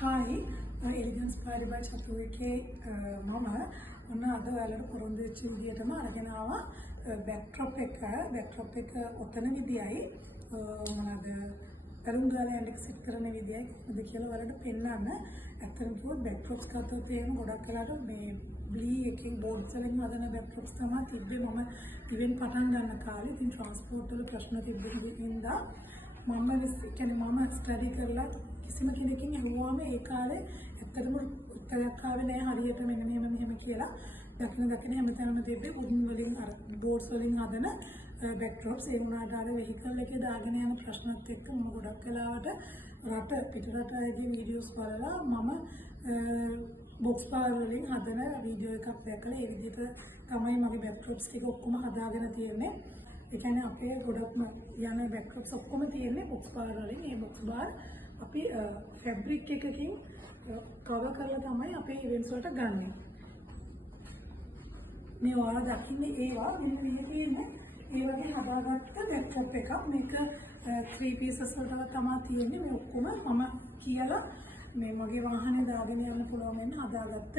Hi, Elegance Party by Chatuke Mama. On other island, Korondu Childiyatama, Araganawa, backdrop එක ඔතන විදියයි මොනවාද පෙරුම්ගාලේ and එක set කරන විදියයි මොකද කියලා වලට පෙන්නන්න ඇත්තටම කිව්වොත් backdrops ගත්තොත් එහෙම ගොඩක් වෙලාට මේ බ්ලී එකකින් බෝඩ්ස් වලින් හදන backdrops තමයි තිබ්බේ මම ඉවෙන් පටන් ගන්න කාලේ ඉතින් ට්‍රාන්ස්පෝර්ට් වල ප්‍රශ්න තිබුණා මම ස්ටඩි කරලා කිසිම කෙනකින් අහුවාම ඒ කාලේ ඇත්තටම උත්තරයක් ආවේ නැහැ හරියට මෙහෙම කියලා දකින හැමතැනම තිබ්බේ උඩින් වලින් අර බෝඩ්ස් වලින් හදන backdrops ඒ වුණාට අර vehicle එකේ දාගෙන යන ප්‍රශ්නත් එක්ක මම ගොඩක් වෙලාවට පිටරට ආයේ වීඩියෝස් බලලා මම box bar වලින් හදන වීඩියෝ එකක් දැකලා ඒ විදිහට තමයි මගේ backdrops ටික ඔක්කොම හදාගෙන තියෙන්නේ ඒ කියන්නේ අපේ ගොඩක්ම යන backdrops ඔක්කොම තියෙන්නේ box bar වලින් ඒ box bar අපි fabric එකකින් cover කරලා තමයි අපේ events වලට ගන්නෙ මේ ඔයාලා දකින්නේ ඒවා මෙන්න මේ තියෙන්නේ ඒ වගේ හදාගත්ත backdrop එකක් මේක 3 pieces වලට තමයි තියෙන්නේ මේ ඔක්කොම මම කියලා මේ මගේ වාහනේ දාගෙන යන්න පුළුවන් වෙන හදාගත්ත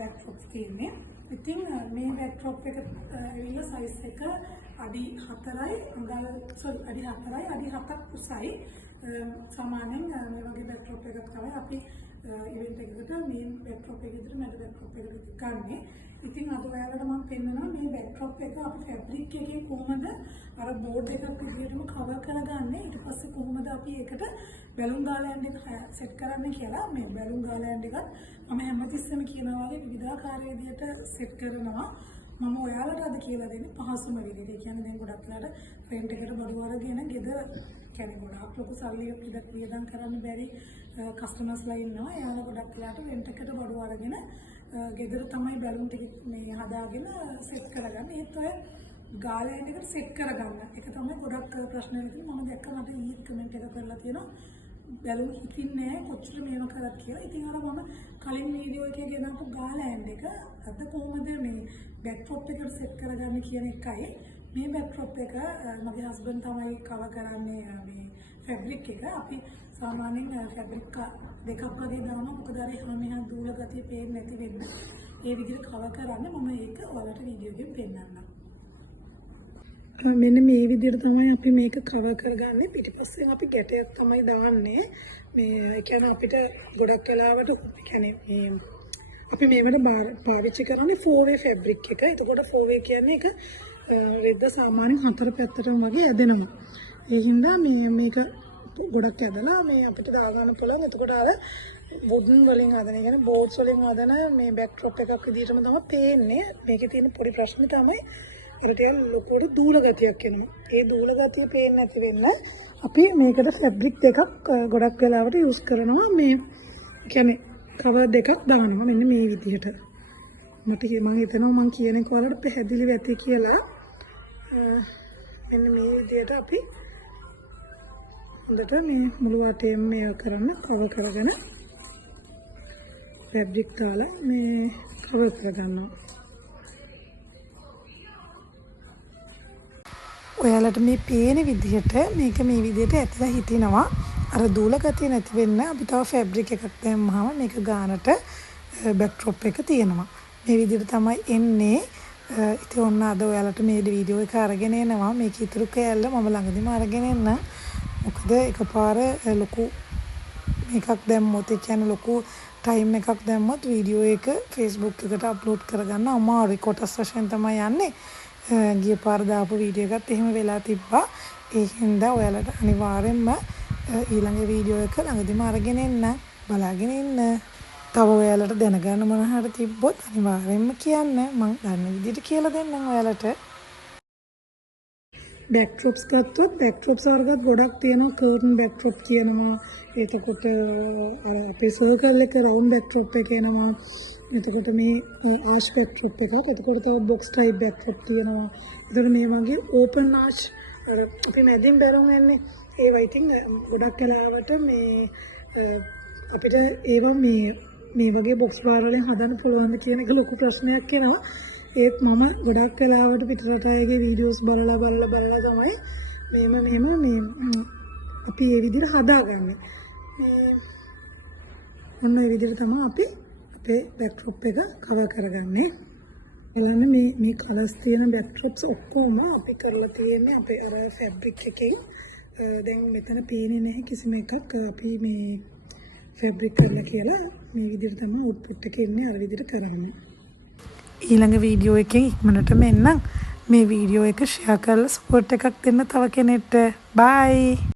backdrops තියෙන්නේ ඉතින් මේ backdrop එක ඇවිල්ලා size එක අඩි 4යි අඩි 7ක් උසයි සාමාන්‍යයෙන් මේ වගේ backdrop එකක් තමයි අපි event එකකට මේ backdrop එක විතර මැද backdrop එකකට ගන්නෙ ඉතින් අද ඔයාලට මම පෙන්නනවා මේ backdrop එක අපි fabric එකේ කොහොමද අර board එකක් විදිහටම cover කරගන්නේ ඊට පස්සේ කොහොමද අපි ඒකට balloon garland එක set කරන්නේ කියලා මේ balloon garland එකත් මම හැමතිස්සෙම කියනවා වගේ විවිධාකාර විදිහට set කරනවා මම ඔයාලට අද කියලා දෙන්නේ පහසුම විදිහට. ඒ කියන්නේ දැන් ගොඩක් වෙලාට rent එකට බඩු අරගෙන ගෙදර කියන්නේ ගොඩක් ලොකු සල්ලි වියදම් කරන්න බැරි කස්ටමර්ස්ලා ඉන්නවා. එයාලා ගොඩක් වෙලාට rent එකට බඩු අරගෙන ගෙදර තමයි බැලුම් ටික මේ හදාගෙන සෙට් කරගන්න. ඒත් ඔය ගාලෑන්ඩ් එකට සෙට් කරගන්න. ඒක තමයි ගොඩක් ප්‍රශ්න වෙන්නේ. මම දැක්කා මට ඊත් කමෙන්ට් එක කරලා තියෙනවා. බැලුම් හිටින්නේ නැහැ කොච්චර මේව කරත් කියලා. ඉතින් අර මම කලින් වීඩියෝ එකේ ගෙනාපු ගාලෑන්ඩ් එක අද කොහොමද මේ backdrop එකට සෙට් කරගන්න කියන එකයි. මේ backdrop එක මගේ හස්බන්ඩ් තමයි කවර් කරන්නේ මේ fabric එක. අපි සාමාන්‍යයෙන් fabric දෙකක් වගේ දානවා. මොකද අර හැම මෙහා දූල ගතිය පේන්නේ නැති වෙන්න. ඒ විදිහට කවර් කරන්නේ මම ඒක ඔයාලට වීඩියෝ එකෙන් පෙන්නන්නම්. මෙන්න මේ විදිහට තමයි අපි මේක කවර් කරගන්නේ. පිටිපස්සෙන් අපි ගැටයක් තමයි දාන්නේ. මේ ඒ කියන්නේ අපිට ගොඩක් වෙලාවට කියන්නේ මේ අපි මේකට පාවිච්චි කරන්නේ 4way fabric එක. එතකොට 4way කියන්නේ එක රෙද්ද සාමාන්‍යයෙන් හතර පැත්තටම වගේ ඇදෙනවා. ඒ හින්දා මේක ගොඩක් ඇදලා මේ අපිට දාගන්න පුළුවන්. එතකොට අර wooden වලින් හදන, ඒ කියන්නේ boards වලින් හදන මේ backdrop එකක් විදිහටම තමයි පේන්නේ. මේකේ තියෙන පොඩි ප්‍රශ්නේ තමයි ඒකට ලොකුවට දූල ගතියක් එනවා. ඒ දූල ගතිය පේන්නේ නැති වෙන්න අපි මේකට fabric දෙකක් ගොඩක් වෙලාවට use කරනවා. මේ කියන්නේ cover දෙකක් දානවා මෙන්න මේ විදිහට. මම හිතනවා මම කියන එක වලට පැහැදිලිව ඇති කියලා. මෙන්න මේ විදිහට අපි හොඳට මේ මුළු වටේම මේක කරන්න cover කරගෙන fabric දාලා මේ cover කරගන්නවා. ඔයාලට මේ පේන විදිහට මේක මේ විදිහට ඇතුළේ හිටිනවා. අර දූල ගතිය නැති වෙන්න අපි තව fabric එකක් දැම්මහම මේක ගානට backdrop එක තියෙනවා. මේ විදිහට තමයි එන්නේ. ඉතින් ඔන්න අද ඔයාලට මේ වීඩියෝ එක අරගෙන එනවා. මේක ඉතුරු කෑල්ල මම ළඟදිම අරගෙන එන්න. මොකද එකපාර ලොකු මේකක් දැම්මොත් ඒ කියන්නේ ලොකු ටයිම් එකක් දැම්මොත් වීඩියෝ එක Facebook එකට අප්ලෝඩ් කරගන්න අමාරුයි. කොටස් වශයෙන් තමයි යන්නේ. ගිය පාර දාපු වීඩියෝ එකත් එහෙම වෙලා තිබ්බා. ඒ හින්දා ඔයාලට අනිවාර්යෙන්ම ඊළඟ වීඩියෝ එක ළඟදිම අරගෙන එන්න බලාගෙන ඉන්න. තව ඔයාලට දැනගන්න මොන හරි තිබ්බොත් අනිවාර්යෙන්ම කියන්න. මම දන්න විදිහට කියලා දෙන්නම් ඔයාලට. backdrops ගත්තොත් backdrops වර්ගත් ගොඩක් තියෙනවා. curtain backdrop කියනවා. එතකොට අපේ circle එක round backdrop එක එනවා. එතකොට මේ arch backdrop එකක්. එතකොට තව box type backdrop තියෙනවා. එතකොට මේ වගේ open arch අපි මැදින් බැලුම් යන්නේ. ඒවා ඉතින් ගොඩක් වෙලාවට මේ අපිට ඒවා මේ වගේ box bar වලින් හදන්න පුළුවන් කියන එක ලොකු ප්‍රශ්නයක් එනවා. ඒත් මම ගොඩක් වෙලාවට පිටරට අයගේ වීඩියෝස් බලලා තමයි මෙහෙම අපි මේ විදිහට හදාගන්නේ. ඔන්න මේ විදිහට තමයි අපි අපේ බෑක්ඩ්‍රොප් එක කවර් කරගන්නේ. බලන්න මේ කලර්ස් තියෙන බෑක්ඩ්‍රොප්ස් ඔක්කොම අපි කරලා තියෙන්නේ අපේ අර ෆැබ්‍රික් එකෙන්. දැන් මෙතන පේන්නේ නැහැ කිසිම එකක් අපි මේ ෆැබ්‍රික් කරලා කියලා. මේ විදිහට තමයි අවුට්පුට් එක එන්නේ අර විදිහට කරගන්න. ඊළඟ වීඩියෝ එකෙන් ඉක්මනටම එන්නම්. මේ වීඩියෝ එක ෂෙයා කරලා සපෝට් එකක් දෙන්න තව කෙනෙක්ට. බයි.